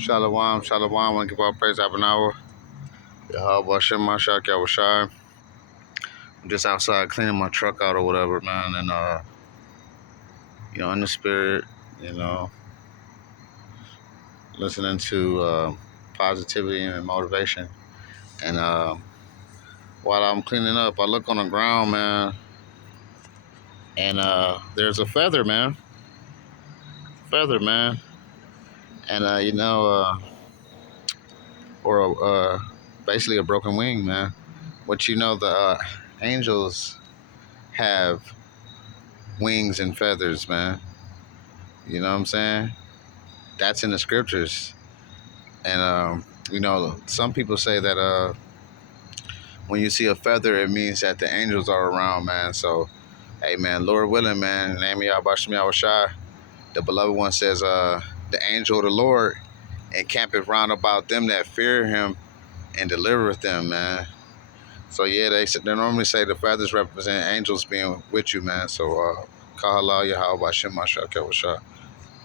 Shalom, shalom. I want to give all praise up an hour. Yahweh Shem Mashak Yahushai. I'm just outside cleaning my truck out or whatever, man, and in the spirit, you know, listening to positivity and motivation. And while I'm cleaning up, I look on the ground, man, and there's a feather, man, and or basically a broken wing, man. But the angels have wings and feathers, man. You know what I'm saying? That's in the scriptures. And some people say that when you see a feather, it means that the angels are around, man. So, hey, man, Lord willing, man, in the name of Yahweh Shem Yahushai, the beloved one says, the angel of the Lord encampeth round about them that fear him and delivereth them, man. So, yeah, they normally say the feathers represent angels being with you, man. So, Kahala Yahweh Shem Yahushai.